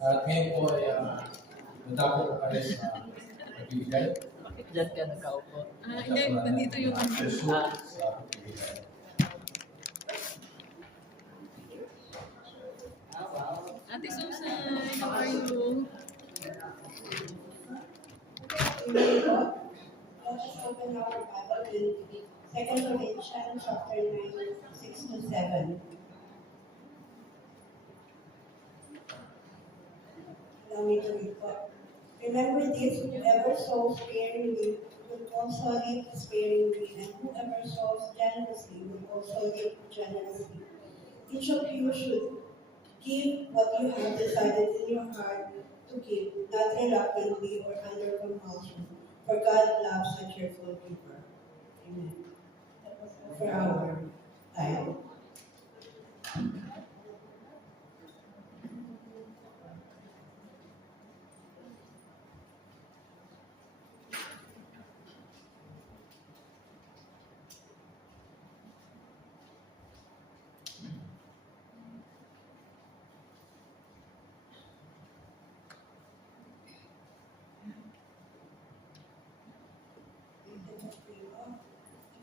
At ngayon po ay natapos ko kayo sa pagbibigay. Bakit dyan ka nakaupo? Hindi, nandito yung Sa pagbibigay. Ate Susan, how are you? Let us open our Bible in 2 Corinthians chapter 9, 6 to 7. Allow me to read po. Remember this, whoever sows sparingly will also reap sparingly, and whoever sows generously will also reap generously. Each of you should give what you have decided in your heart to give, not reluctantly or under compulsion, for God loves a cheerful giver. Amen. That was for our time.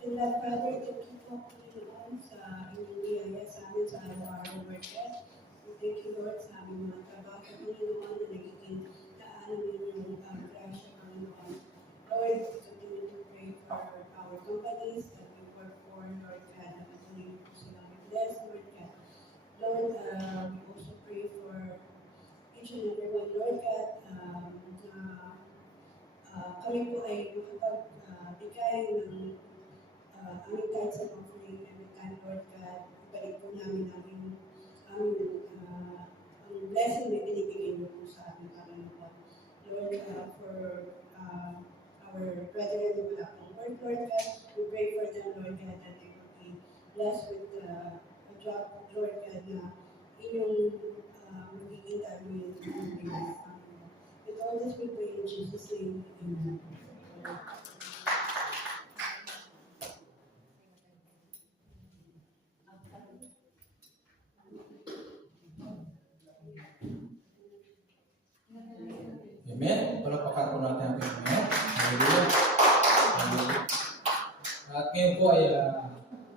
And that Father, thank you po Panginoon sa inyong biyaya sa amin sa araw-araw workers. Thank you Lord sa aming mga trabaho, Panginoon, na nagiging daanan ninyong grasya, Panginoon. Lord, we continue to pray for our companies that we work for, Lord God, na patuloy po silang bless, Lord God. Lord, we also pray for each and every one, Lord God, kami po ay makapagbigay ng aming kahit sa offering every time, Lord God, ibalik po namin ang blessing na binibigay niyo po sa amin, Panginoon. Lord, for our brethren who wala pong work, Lord God, we pray for them, Lord God, that they will be blessed with a job, Lord God, na inyong magiging dami yung with all this we pray in Jesus' name, amen. Amen. Palakpakan po natin ang Panginoon. Hallelujah. Hallelujah. At ngayon po ay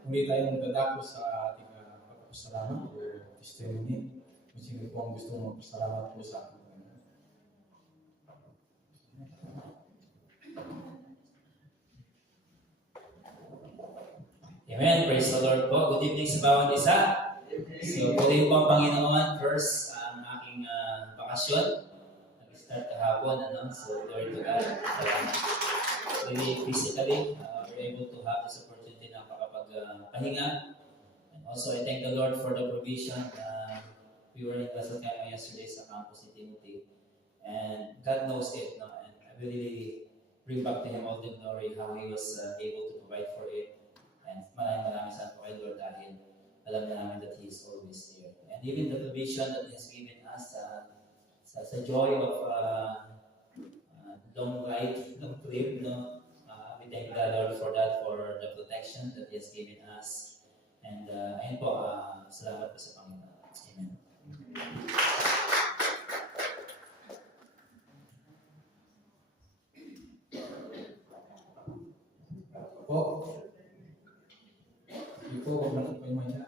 muli tayong dadako sa ating pagpapasalamat o testimony. Kung sino po ang gusto mong magpasalamat po sa ating Panginoon. Amen. Praise the Lord po. Good evening sa bawat isa. So, puli po ang Panginoon. First, ang aking bakasyon. Nag-start kahapon. So, glory to God. Really physically, we're able to have this opportunity na makapagpahinga. And also, I thank the Lord for the provision. We were in Basel yesterday sa campus ni Timothy. And God knows it. No? And I really bring back to Him all the glory how He was able to provide for it. And maraming sa po kay Lord dahil alam na namin that He is always there. And even the provision that He has given us sa joy of long ride, long trip, no? We thank the Lord for that, for the protection that He has given us. And ayun po, salamat po sa Panginoon. Amen. Po. Hindi po, huwag natin po yung maya.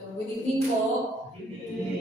Hello, good evening po.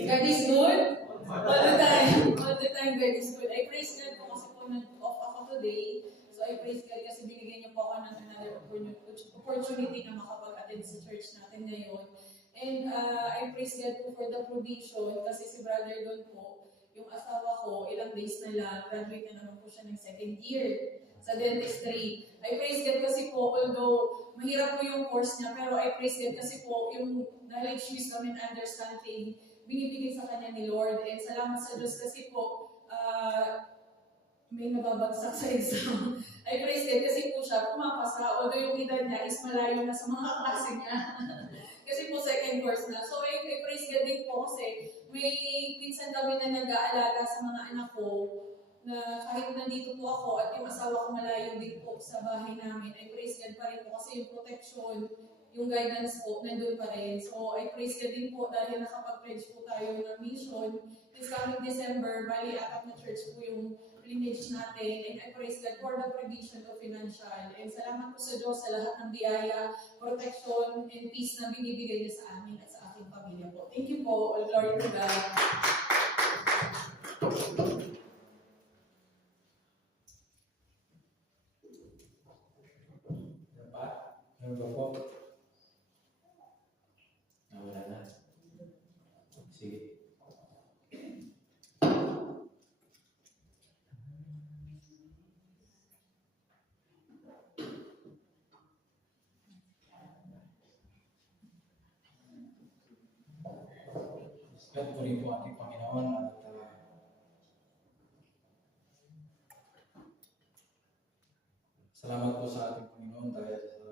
God is good. All the time. All the time, God is good. I praise God po kasi po nag-off ako today. So I praise God kasi binigyan niyo po ako ng another opportunity na makapag-attend sa church natin ngayon. And I praise God po for the provision kasi si brother doon po, yung asawa ko, ilang days na lang, graduate na naman po siya ng second year sa dentistry. I praise God kasi po, although mahirap po yung course niya, pero I praise God kasi po, yung knowledge, wisdom, and understanding, binibigay sa kanya ni Lord. And salamat sa Diyos kasi po, may nababagsak sa exam. I praise God kasi po siya pumapasa, although yung edad niya is malayo na sa mga klase niya. Kasi po second course na. So I praise God din po kasi may pinsan kami na nag-aalaga sa mga anak ko. na kahit nandito po ako at yung asawa ko malayo din po sa bahay namin, I praise God pa rin po kasi yung protection, yung guidance po, nandun pa rin. So, I praise God din po dahil nakapag-pledge po tayo ng mission. This coming December, bali apat na church po yung lineage natin. And I praise God for the provision of financial. And salamat po sa Diyos sa lahat ng biyaya, protection, and peace na binibigay niya sa amin at sa aking pamilya po. Thank you po. All glory to God. Ano ba po? Wala na. Sige. Salamat po rin po ating Panginoon at salamat po sa ating Panginoon dahil sa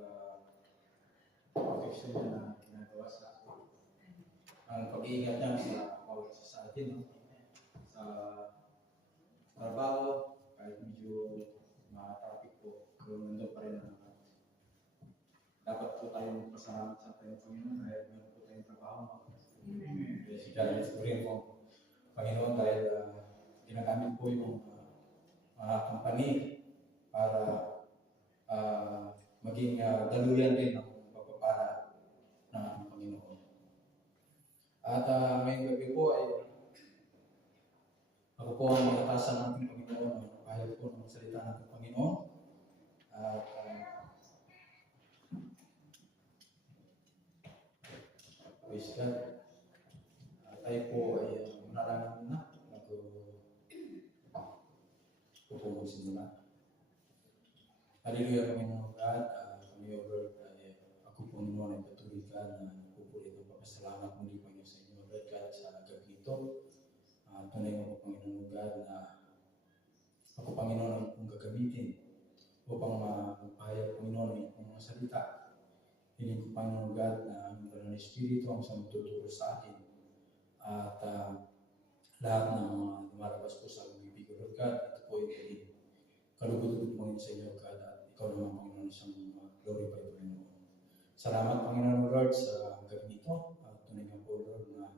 protection niya na ginagawa sa atin. Ang pag-iingat niya sa bawat isa sa atin, no? Sa trabaho, kahit medyo ma-traffic po, pero nandun pa rin ang dapat po tayong pasalamat sa ating Panginoon dahil meron po tayong trabaho. Yes, salamat po rin po Panginoon dahil ginagamit po yung mga company para maging daluyan din ng pagpapala ng ating Panginoon. At ngayong gabi po ay ako po ang mag-atasan ng ating Panginoon, pahayag po ng salita ng ating Panginoon. At praise God. Tayo po ay manalangin muna bago po magsimula. Hallelujah, Panginoon God. Kami, O Lord, ay ako po naman ay patuloy ka na nagpupulit o papasalamat muli po niyo sa inyo, Lord God, sa gabi ito. Tunay mo po, Panginoon God, na ako, Panginoon, ang kong gagamitin upang mapahayag, Panginoon, ang iyong mga salita. Hiling ko, Panginoon God, na ang Banal na Espiritu ang siyang magtuturo sa akin. At lahat ng mga lumalabas po sa bibig ko, Lord God, ito po ay pwede kalugod-lugod mo sa inyo, God, at ikaw naman, Panginoon, isang glorify, Panginoon. Salamat, Panginoon, Lord, sa gabi nito. Tunay nga po, Lord, na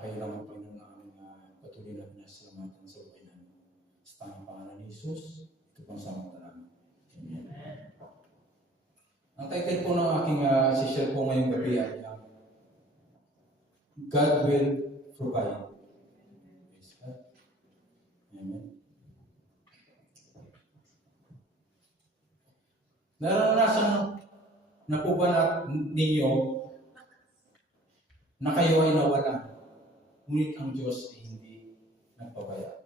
kayo naman, Panginoon, na aming patuloy na pinasalamatan sa buhay namin. Sa tanging pangalan ni Jesus, ito pang samang namin. Amen. Ang title po ng aking sishare po ngayong gabi ay God will provide. Praise God. Amen. Naranasan na po ba ninyo na kayo ay nawala, ngunit ang Diyos ay hindi nagpabaya?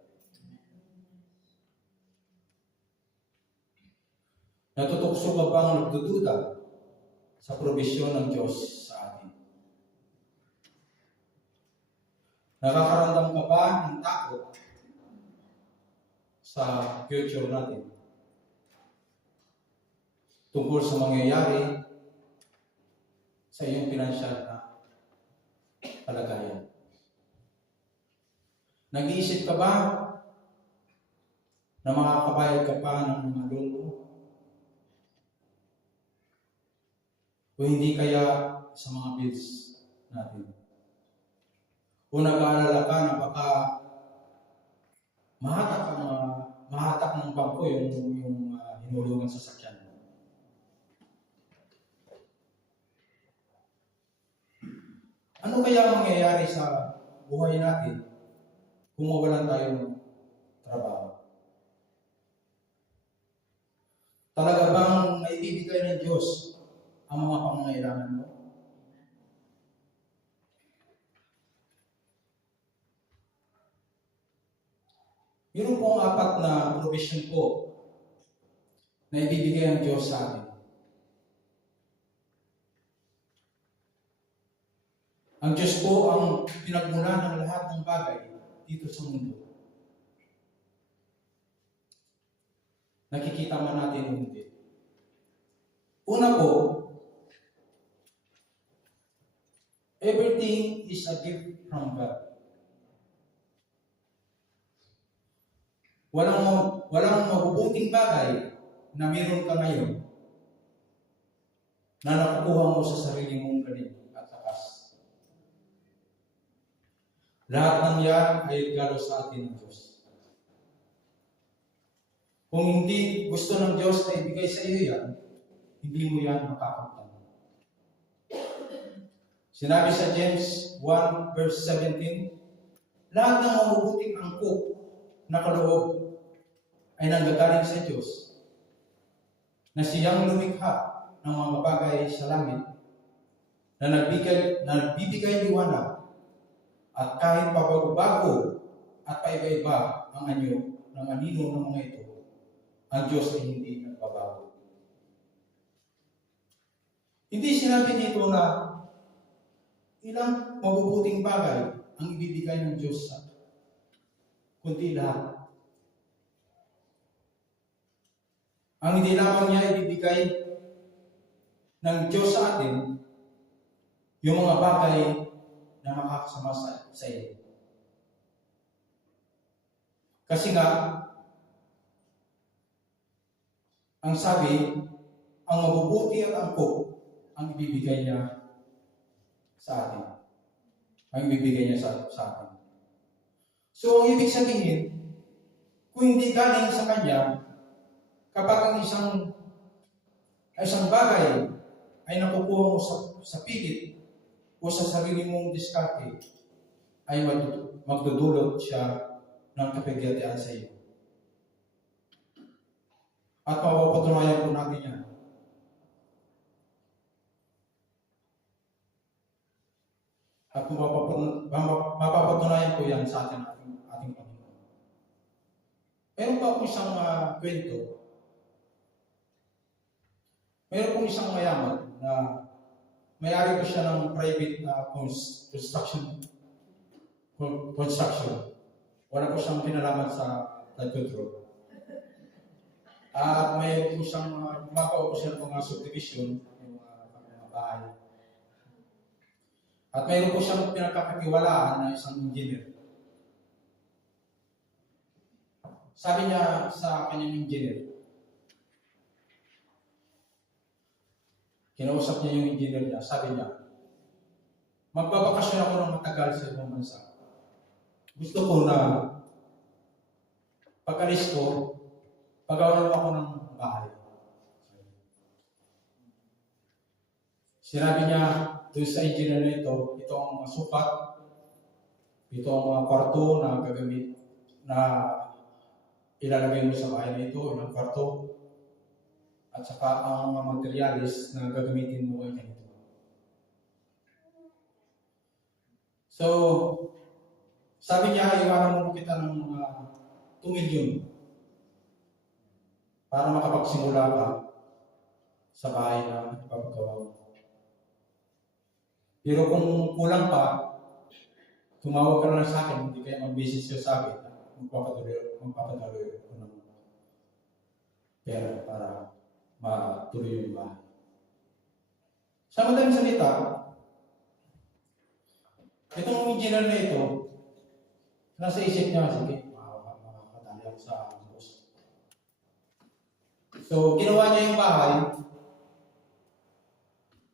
Natutukso ka bang nagdududa sa probisyon ng Diyos sa atin? Nakakaramdam ka ba ng takot sa future natin? Tungkol sa mangyayari sa iyong pinansyal na kalagayan. Nag-iisip ka ba na makakabayad ka pa ng mga loan mo? O hindi kaya sa mga bills natin? O nag-aalala ka na baka mahatak ng bangko yung hinulungan sa sakyan? Ano kaya mangyayari sa buhay natin kung mawalan tayo ng trabaho? Talaga bang maibibigay ng Diyos ang mga pangangailangan mo? Yun po ang apat na provision po na ibibigay ng Diyos sa atin. Ang Diyos po ang pinagmula ng lahat ng bagay dito sa mundo. Nakikita man natin o hindi. Una po, everything is a gift from God. mabubuting bagay na meron ka ngayon na nakukuha mo sa sarili mong galing at lakas. Lahat ng yan ay regalo sa atin ng Diyos. Kung hindi gusto ng Diyos na ibigay sa iyo yan, hindi mo yan makakamtan. Sinabi sa James 1 verse 17, lahat ng mabubuting angkop na kaloob ay nanggagaling sa Diyos, na siyang lumikha ng mga bagay sa langit, na nagbibigay liwanag, at kahit pabago-bago at paiba-iba ang anyo ng anino ng mga ito, ang Diyos ay hindi nagbabago. Hindi sinabi dito na ilang mabubuting bagay ang ibibigay ng Diyos sa atin, kundi lahat. Ang hindi lamang niya ibibigay ng Diyos sa atin, yung mga bagay na makakasama sa iyo. Kasi nga, ang sabi, ang mabubuti at angkop ang ibibigay niya sa atin. Ang ibibigay niya sa atin. So, ang ibig sabihin, kung hindi galing sa Kanya, kapag ang isang bagay ay nakukuha mo sa pilit o sa sarili mong diskarte, ay magdudulot siya ng kapighatian sa iyo. At mapapatunayan po natin yan. At mapapatunayan po yan sa ating Panginoon. Meron pa akong isang kwento. Meron pong isang mayaman na may-ari po siya ng private construction. Wala po siyang kinalaman sa flood control. At mayroon po siyang gumagawa po siya ng mga subdivision, yung mga bahay. At mayroon po siyang pinagkakatiwalaan na isang engineer. Sabi niya sa kanyang engineer, kinausap niya yung engineer niya, sabi niya, magbabakasyon ako ng matagal sa ibang bansa. Gusto ko na pag-alis ko, pagawa ako ng bahay. Sinabi niya doon sa engineer na ito ang mga sukat, ito ang mga kwarto na gagamit, na ilalagay mo sa bahay na ito, ilang kwarto, at saka ang mga materialis na gagamitin mo ay ganito. So, sabi niya, iwanan mo kita ng mga 2 million para makapagsimula ka sa bahay na ipapagawa mo. Pero kung kulang pa, tumawag ka na lang sa akin, hindi kayo mag-business ka sa akin, magpapatuloy ko ng pera para matuloy yung bahay. Sa madaling salita, itong engineer na ito, nasa isip niya, sige, makakatali ako sa boss. So, ginawa niya yung bahay,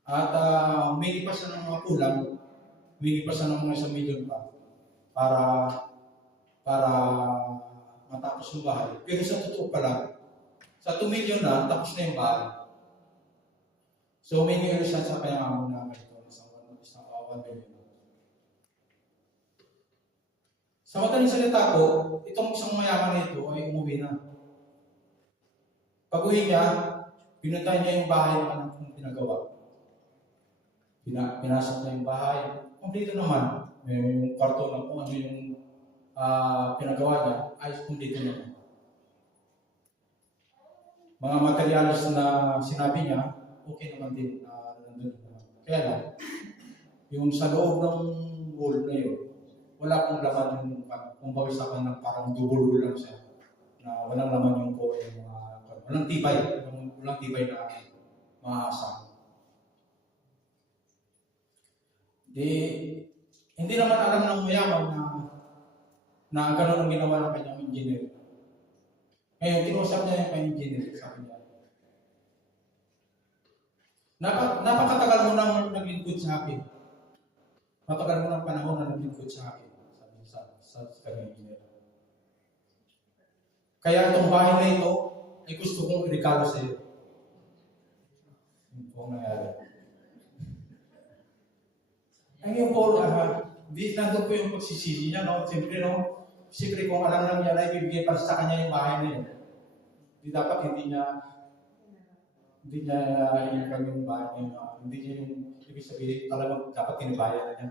at humingi pa siya ng mga kulang, humingi pa siya ng mga 1 million pa, para matapos yung bahay. Pero sa totoo pala, sa 2 million na, tapos na yung bahay. So, humingi ulit siya sa kanyang amo na ito, isang 1 million. Sa madaling salita po, itong isang mayaman na ito ay umuwi na. Pag-uwi niya, pinuntahan niya yung bahay ng anak kong pinagawa. Pinasok na yung bahay. Kompleto naman. Yung kwarto na kung ano yung pinagawa niya, ay kompleto naman. Mga materials na sinabi niya, okay naman din. Kaya lang, yung sa loob ng wall na yun, wala pong laman yung, kung bawisakan ng parang double lang siya, na walang laman yung ko, yung walang tibay na maasa. Hindi naman alam ng mayaman na gano'n ang ginawa ng kanyang engineer. Ngayon, kinusap niya yung pa-engineer, sabi niya, napakatagal mo nang naglingkod sa akin. Matagal mo ng panahon na naglingkod sa akin, sabi niya sa kanyang engineer. Kaya itong bahay na ito, ay gusto kong i-regalo sa iyo. Yun po ang nangyari. Ngayon po, nandun po yung pagsisisi niya, no? Siyempre kung alam lang niya na ibibigay para sa kanya yung bahay na yun, hindi niya yung kanyang bahay na yun, hindi niya yung ibig sabihin talagang dapat tinibayan na niya.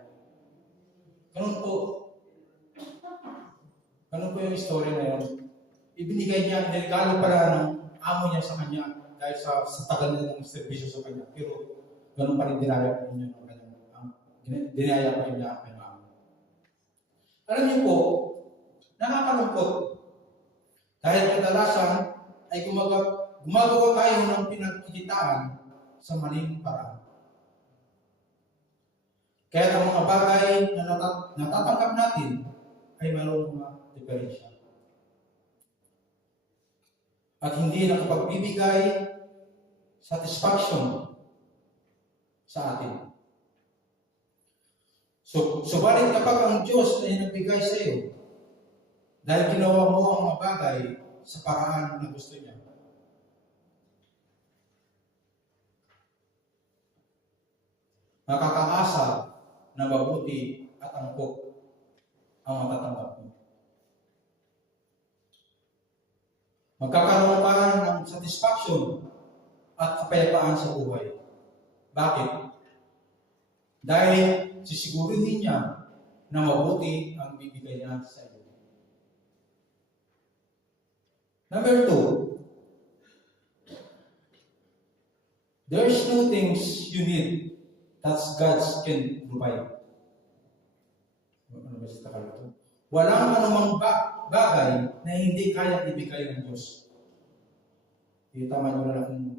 Ganun po yung story na yun. Ibinigay niya, niregalo pala ng amo niya sa kanya dahil sa tagal niya ng servisyo sa kanya. Pero ganun pa rin dinaya pa niya ng kanyang dinaya pa niya ang kanyang amo. Alam niyo po, nakakalungkot. Dahil kadalasan ay gumagawa tayo ng pinagkikitaan sa maling paraan. Kaya ang mga bagay na natatanggap natin ay mayroong mga diferensya. At hindi nakapagbibigay satisfaction sa atin. Subalit kapag ang Diyos ay nagbigay sa iyo, dahil ginawa mo ang mga bagay sa paraan na gusto niya, makakaasa na mabuti at angkop ang matatanggap mo. Magkakaroon ka ng satisfaction at kapayapaan sa buhay. Bakit? Dahil sisiguruhin niya na mabuti ang bibigay niya sa iyo. Number 2, there's no things you need that God can provide. Ano ba sa Tagalog? Walang anumang bagay na hindi kaya ibigay ng Diyos. Tama nyo na lang kung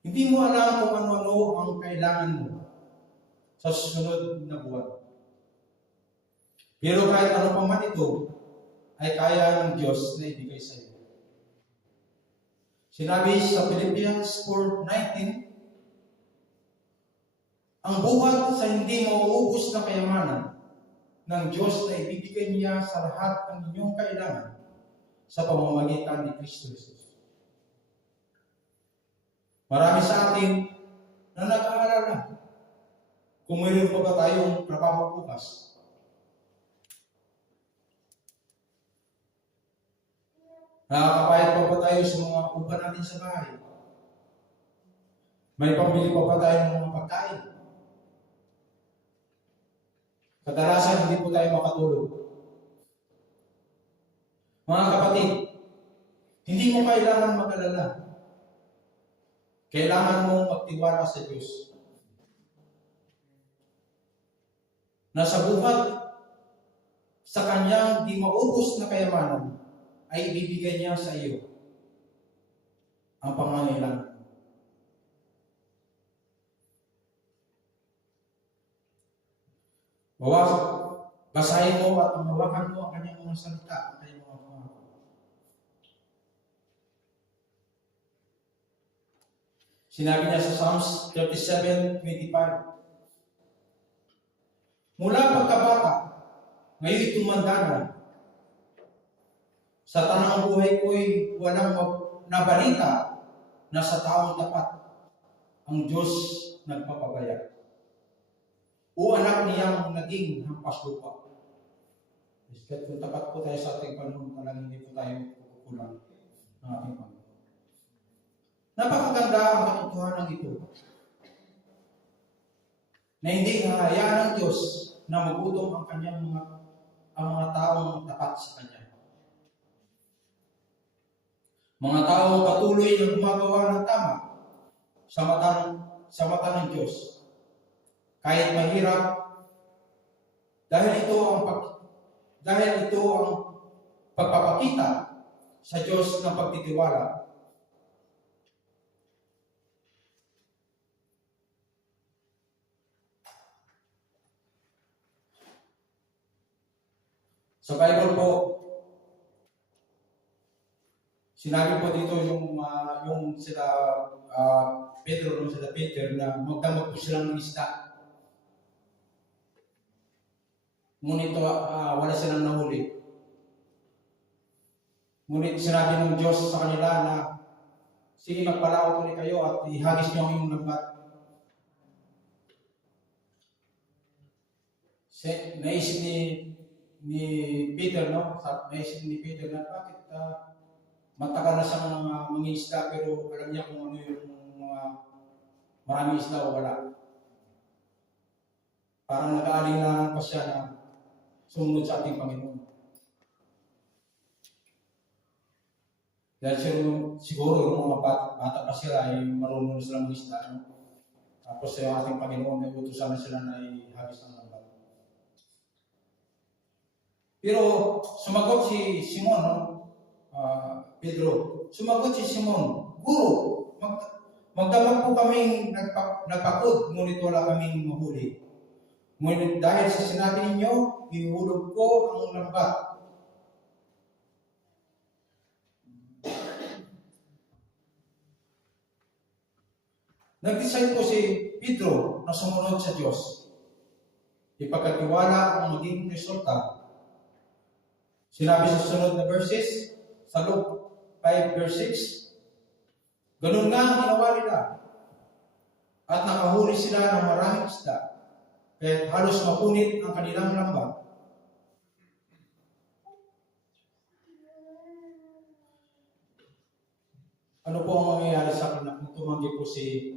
hindi mo alam kung ano-ano ang kailangan mo sa susunod na buwan. Pero kahit ano pa man ito, ay kaya ng Diyos na ibigay sa iyo. Sinabi sa Philippians 4:19, ang buhat sa hindi mauubos na kayamanan ng Diyos na ibibigay niya sa lahat ng inyong kailangan sa pamamagitan ni Kristo Jesus. Marami sa atin na nag-aalala kung mayroon pa ba tayong trabaho bukas. Nakakapayat pa ba tayo sa mga upa natin sa bahay? May pambili pa ba tayo ng mga pagkain? Kadalasan hindi po tayo makatulog. Mga kapatid, hindi mo kailangan mag-alala. Kailangan mong magtiwala sa Diyos. Na sa buhat sa Kanyang di maubos na kayamanan ay ibibigay niya sa iyo ang pangangailangan. Basahin mo at mahawakan mo ang kanyang mga salita, ang kanyang mga pangako. Sinabi niya sa Psalms 37:25, mula pagkabata, ngayon tumanda na, sa tanang buhay ko'y walang nabalita na sa taong tapat ang Diyos nagpapabaya. O anak niyang naging hampas lupa. Kung tapat po tayo sa ating Panginoon, talagang hindi po tayo kukulang ng ating Panginoon. Napakaganda ang katotohanan ito. Na hindi hahayaan ng Diyos na magutom ang mga taong tapat sa Kanya. Mga taong patuloy na gumagawa ng tama sa mata ng Diyos. Kahit mahirap, dahil ito ang pagpapakita sa Diyos ng pagtitiwala. Sa Bible po, sinabi po dito yung sila Pedro, sila Peter na magdamag po silang ng isda. Ngunit wala silang nahuli. Ngunit sinabi ng Diyos sa kanila na sige, magpalaot ulit kayo at ihagis niyo ang inyong lambat. Naisip ni Peter, no? Naisip ni Peter na bakit matagal na siyang mangingisda pero alam niya kung ano yung mga maraming isda o wala. Parang nag-aalinlangan pa siya na sumunod sa ating Panginoon. Dahil siguro yung mga bata pa sila ay marunong silang mangisda. No? Tapos yung ating Panginoon ay utusan na sila na ihagis ng lambat. Pero sumagot si Simon, no? Pedro, sumagot si Simon, Guro, magdamag po kaming nagpakod, ngunit wala kaming mahuli. Ngunit dahil sa sinabi ninyo, ihulog ko ang lambat. Nag-decide po si Pedro na sumunod sa Diyos. Ipagkatiwala ang maging resulta. Sinabi sa sunod na verses, sa Luke 5 verse 6, ganun nga ang ginawa nila. At nakahuli sila ng maraming isda, kaya halos mapunit ang kanilang lambat. Ano po ang mangyayari sa akin kung tumanggi po si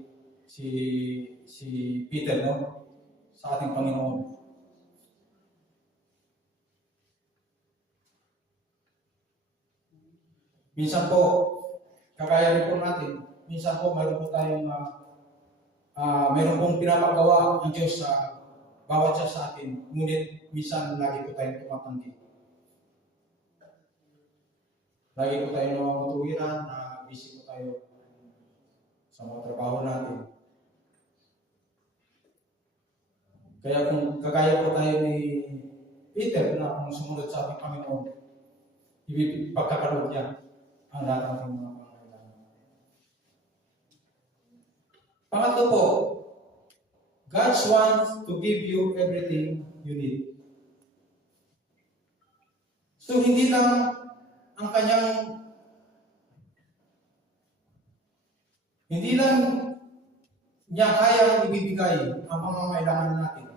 Peter, no? Sa ating Panginoon? Minsan po, kakaya rin po natin. Minsan po, mayroon po tayong mayroon pong pinapagawa ng Diyos sa bawat siya sa atin. Ngunit minsan lagi po tayong tumatanggi. Lagi po tayong namamatuwiran na busy po tayo sa mga trabaho natin. Kaya kung kagaya po tayo ni Peter na kung sumunod sa ating Panginoon, ipagkakaroon niya ang lahat ng ating mga pangangailangan. Pangatlo po, God wants to give you everything you need. So hindi lang ang kanyang niya kaya ibibigay ang pangangailangan natin.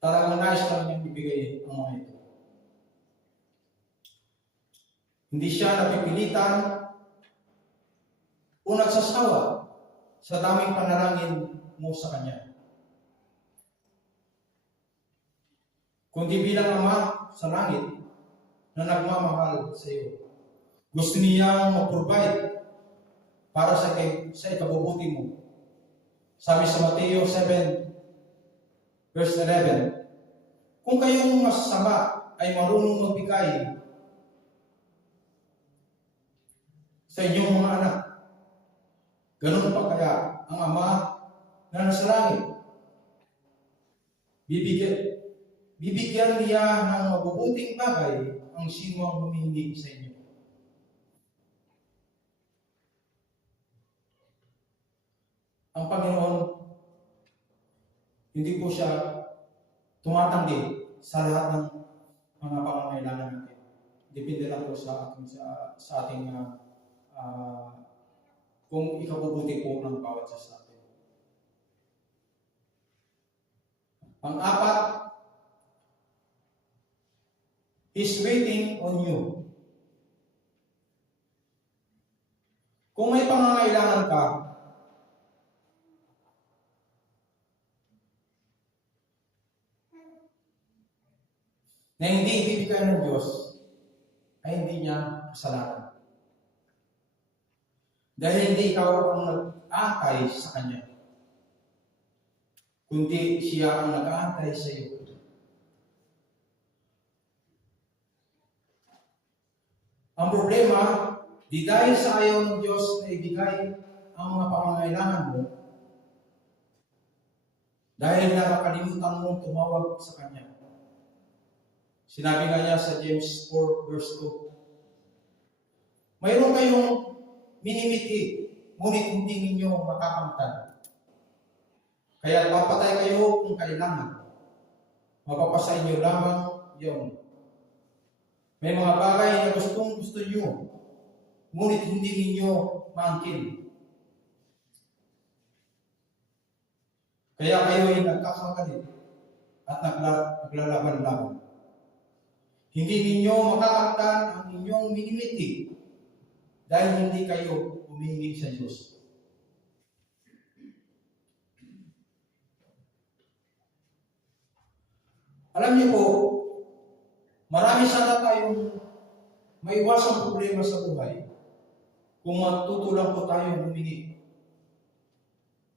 Talagang nais lang niyang ibigay ang mga ito. Hindi siya napipilitan o nagsasawa sa daming panalangin mo sa Kanya. Kundi bilang Ama sa langit na nagmamahal sa iyo. Gusto niyang mag-provide para sa ikabubuti mo. Sabi sa Mateo 7, verse 11, kung kayong masasama ay marunong magbigay sa inyong mga anak, ganun pa kaya ang Ama na nasa langit. Bibigyan niya ng mabubuting bagay ang sino ang humihingi sa inyo. Ang Panginoon, hindi po siya tumatanggi sa lahat ng mga pangangailangan natin. Depende lang po sa ating kung ikabubuti po ng bawat isa sa atin. Pang-apat, He's waiting on you. Kung may pangangailangan ka, na hindi ibibigay ng Diyos, ay hindi niya kasalanan. Dahil hindi ikaw ang nag-aantay sa Kanya, kundi siya ang nag-aantay sa iyo. Ang problema, di dahil sa ayaw ng Diyos na ibigay ang mga pangangailangan mo, Dahil nakakalimutan mong tumawag sa Kanya. Sinabi nga niya sa James 4 verse 2, mayroon kayong minimiti, ngunit hindi ninyo makakamtan. Kaya papatay kayo kung kailangan. Mapapasa inyo lamang yun. May mga bagay na gusto nyo, ngunit hindi ninyo maangkin. Kaya kayo ay nagkakamali at naglalaban-laban. Hindi ninyo makakamtan ang inyong minimiti dahil hindi kayo humihingi sa Diyos. Alam niyo po, marami sana tayong maiwasang problema sa buhay kung matutulang po tayo humingi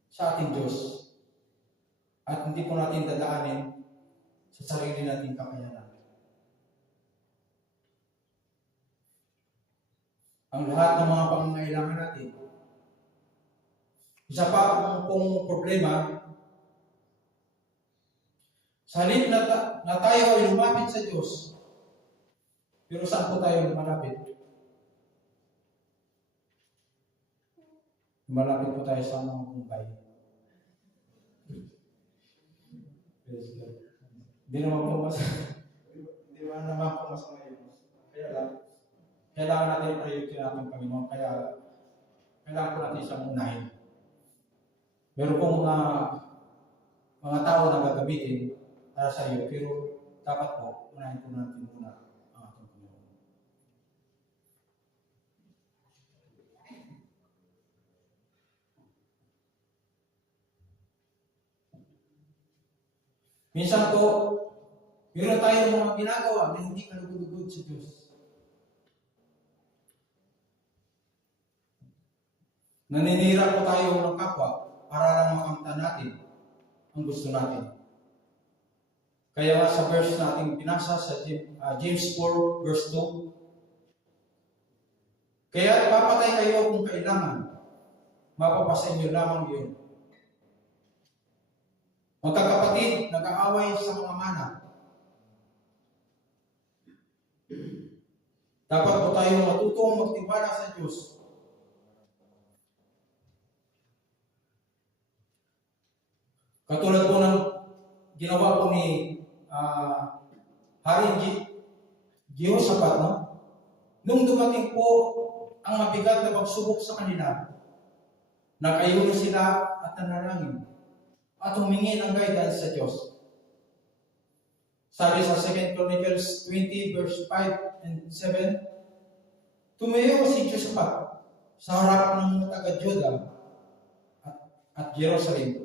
sa ating Diyos at hindi po natin dadaanin sa sarili nating kakayanan. Ang lahat ng mga pangangailangan natin. Isa pa kung problema, sa halip na tayo ay lumapit sa Diyos, pero saan po tayo lumalapit? Lumalapit po tayo sa mga kumpay. Hindi naman po masama yun. Kaya lang, kailangan natin i-priority natin Panginoon, kaya kailangan po natin siyang unahin. Meron pong mga tao na gagamitin para sa iyo, pero dapat po, unahin po natin muna ang ating Panginoon. Minsan po, meron tayong mga ginagawa na hindi kalugod-lugod sa Diyos. Naninira po tayo ng kapwa para lang makamtan natin ang gusto natin. Kaya nga sa verse nating pinasa sa James 4 verse 2, kaya papatay kayo kung kailangan, mapapasa inyo lamang yun. Magkakapatid, nag-aaway sa mga mana. Dapat po tayong matutong magtiwala sa Diyos. Katulad po ng ginawa po ni Hari Jehoshaphat, no? Nung dumating po ang mabigat na pagsubok sa kanila, nakayuno sila at nanalangin at humingi ng guidance sa Diyos. Sabi sa 2 Chronicles 20 verse 5 and 7, tumayo si Jehoshaphat sa harap ng taga-Juda at Jerusalem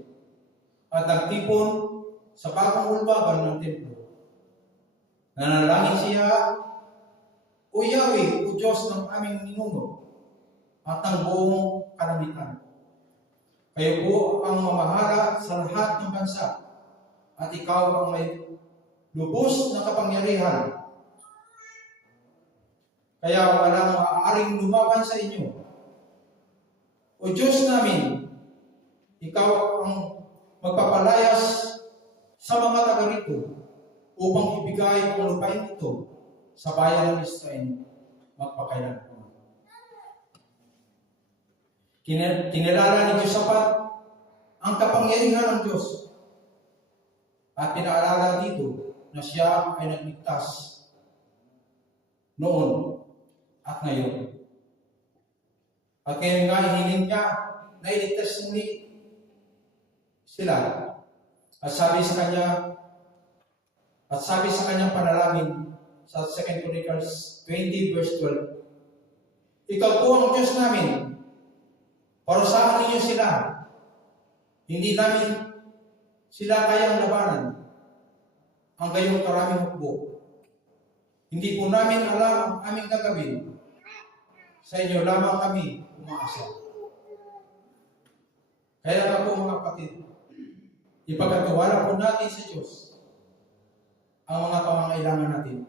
at nagtipon sa bagong ulbaban ng templo. Nanalangin siya, O Yahweh, O Diyos ng aming ninuno at ng buong kalamitan. Kayo po ang mamahala sa lahat ng bansa at ikaw ang may lubos na kapangyarihan. Kaya walang maaaring lumaban sa inyo. O Diyos namin, ikaw ang magpapalayas sa mga taga rito upang ibigay ang lupain ito sa bayan ng Israel magpakailanman. Kinilala ni Jehoshaphat ang kapangyarihan ng Diyos at pinaalala dito na siya ay nagligtas noon at ngayon. At ngayon nga hiling niya na iligtas muli sila. At sabi sa kanyang panalangin sa 2 Chronicles 20 verse 12, ikaw po ang Diyos namin, parusahan ninyo sila, hindi namin sila kayang labanan, ang gayong karaming hukbo. Hindi po namin alam ang aming gagawin, sa inyo lamang kami umaasa. Kaya nga po mga kapatid, ipagkatiwala po natin sa Diyos ang mga pangangailangan natin.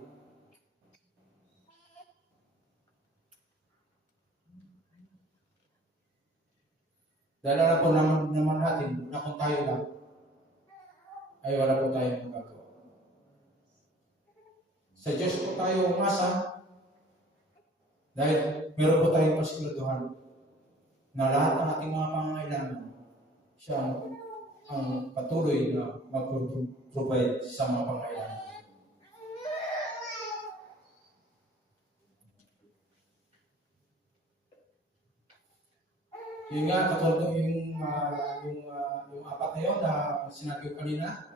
Dahil alam po naman natin na kung tayo lang, ay wala po tayong magagawa. Sa Diyos po tayo umasa dahil meron po tayong pasiguraduhan na lahat ng ating mga pangangailangan siya ang patuloy na mag-provide sa mga pangangailangan. Yun nga, katulad yung apat na yun na sinabi ko kanina.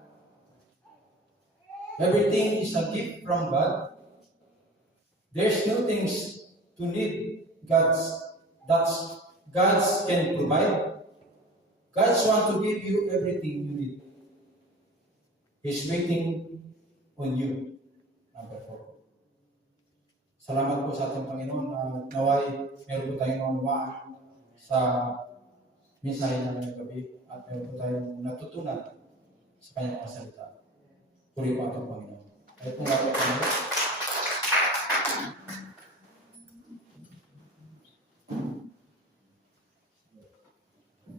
Everything is a gift from God. There's no things to need God's can provide. God's want to give you everything you need. He's waiting on you. Number 4. Salamat po sa ating Panginoon na naway meron po tayong maunawaan sa mensahe na ngayong gabi at meron po tayong natutunan sa kanyang mga salita. Puri po ating Panginoon. Ay po nga po Panginoon.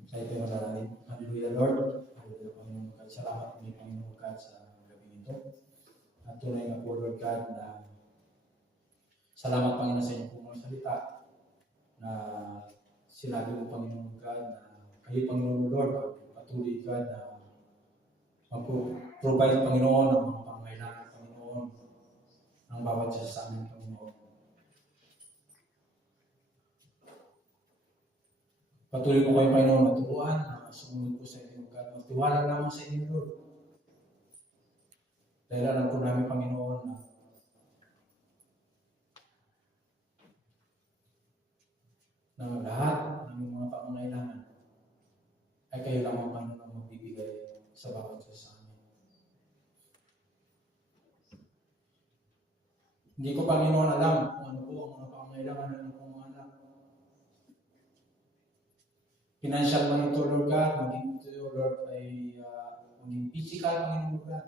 Sa ito yung natin. Hallelujah Lord. Hallelujah Panginoon God. Salamat po ni Panginoon God sa gabi nito. At tunay nga po Lord God na salamat Panginoon sa inyong pong mga salita na sinabi mo Panginoon God na kayo Panginoon Lord patuloy God na mag-provide Panginoon ng mga pangangailangan Panginoon ng bawat isa sa amin Panginoon. Patuloy mo kayo Panginoon na turuan na sumunod po sa inyo God. Magtiwala naman sa inyo Lord. Dahil alam po namin Panginoon na lahat ng mga pangangailangan ay kayo lamang Panginoon ang magbibigay sa bawat isa sa amin. Hindi ko Panginoon alam kung ano po ang mga pangangailangan ng inyong mga anak. Financial man ito Lord God, maging ito Lord ay maging physical Panginoon God.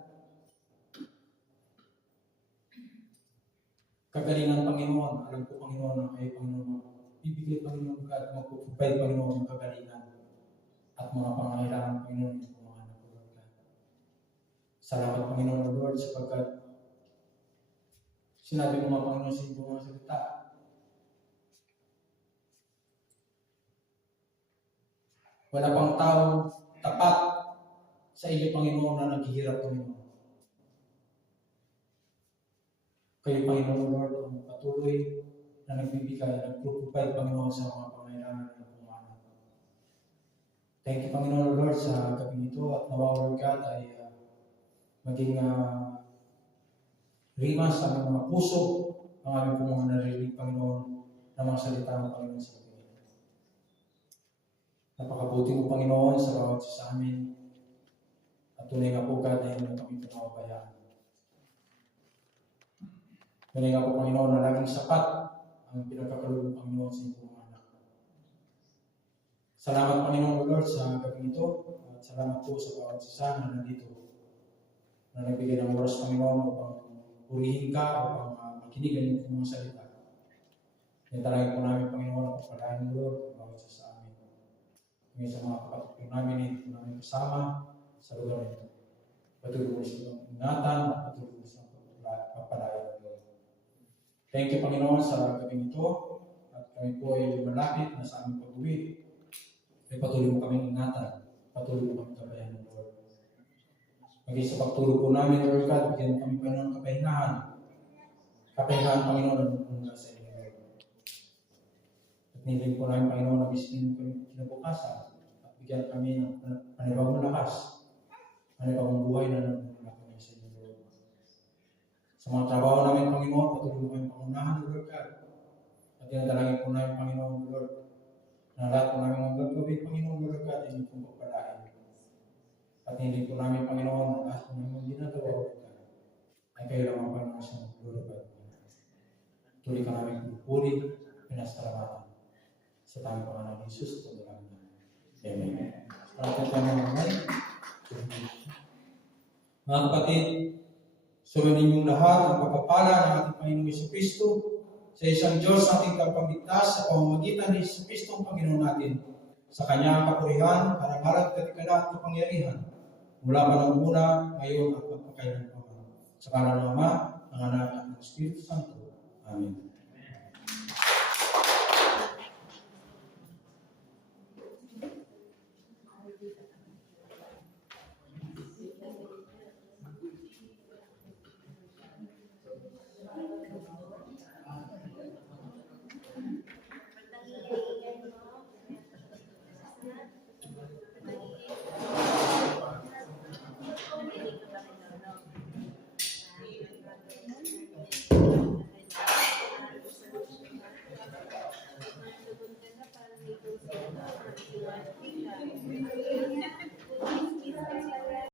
Kagalingan Panginoon, alam ko Panginoon na kayo Panginoon bibigay Panginoon God, magpuprovide Panginoon ng kagalingan at mga pangangailangan Panginoon ng mga anak ko Lord God. Salamat Panginoon Lord sapagkat sinabi mo mga Panginoon sa inyong mga salita. Wala pang tao tapat sa iyo Panginoon na naghihirap Panginoon. Kayo Panginoon Lord ang patuloy na nagbibigay, nagpuprovide Panginoon sa mga pangangailangan ng mga anak. Thank you Panginoon Lord sa gabi nito at nawa Lord God ay maging rimas sa aming mga puso ang aming pong mga narinig Panginoon ng mga salita ng Panginoon sa gabi nito. Napakabuti mo Panginoon sa bawat isa sa amin at tunay nga po God na hindi na kami pinawabayaan. Tunay nga po Panginoon na laging sapat ang pinagkakaloob ng Panginoon sa inyong mga anak. Salamat Panginoon Lord sa gabi nito at salamat po sa bawat isa na nandito na nagbigay ng oras Panginoon upang purihin ka upang makinig ang inyong mga salita. Natalagin po namin Panginoon ang pagpalain mo Lord ang bawat isa sa amin. Ngayon sa mga kapatid po namin hindi po namin kasama sa lugar nito. Patuloy mo silang ingatan at patuloy mo silang pagpalain. Thank you, Panginoon, sa gabi nito. At kami po ay malapit na sa aming pag-uwi. Ay patuloy mo kaming ingatan. Patuloy mo kaming kabayan ng Lord. Maging sa pagtulog po namin, Lord God, bigyan kami Panginoon ng kapahingahan. Kapahingahan, Panginoon, ang muna sa inyo, Lord. At nilig po namin, Panginoon, na miskin kami kinabukasan. At bigyan kami ng panibagong lakas. Panibagong buhay na nagmumula kami sa inyo, Lord. Sa mga trabaho namin, Panginoon, patuloy mo kayong pangunahan, Lord God. At dinadalangin po namin, Panginoon, Lord, na lahat po namin ang gagawin, Panginoon, Lord God, ay inyong pagpalain. At hindi po namin, Panginoon, na lahat po namin ginagawa, Lord God, ay kayo lamang, Panginoon, sa mga Lord God. Tuloy ka namin pupuri, pinasalamatan. Sa tamang pangalan ng Jesus, ito namin namin. Amen. Parating tayo naman. Mga kapatid, surunin ninyong lahat ang pagpapala ng ating Panginoong Jesucristo sa isang Diyos ating kapamigtas sa pamamagitan ni Jesucristo ang Panginoon natin. Sa Kanyang kapurihan, karangalan, katikalan at kapangyarihan mula pa ng una, ngayon at magpakailan pa man. Sa ngalan ng Ama, ng Anak at ng Espiritu Santo. Amen.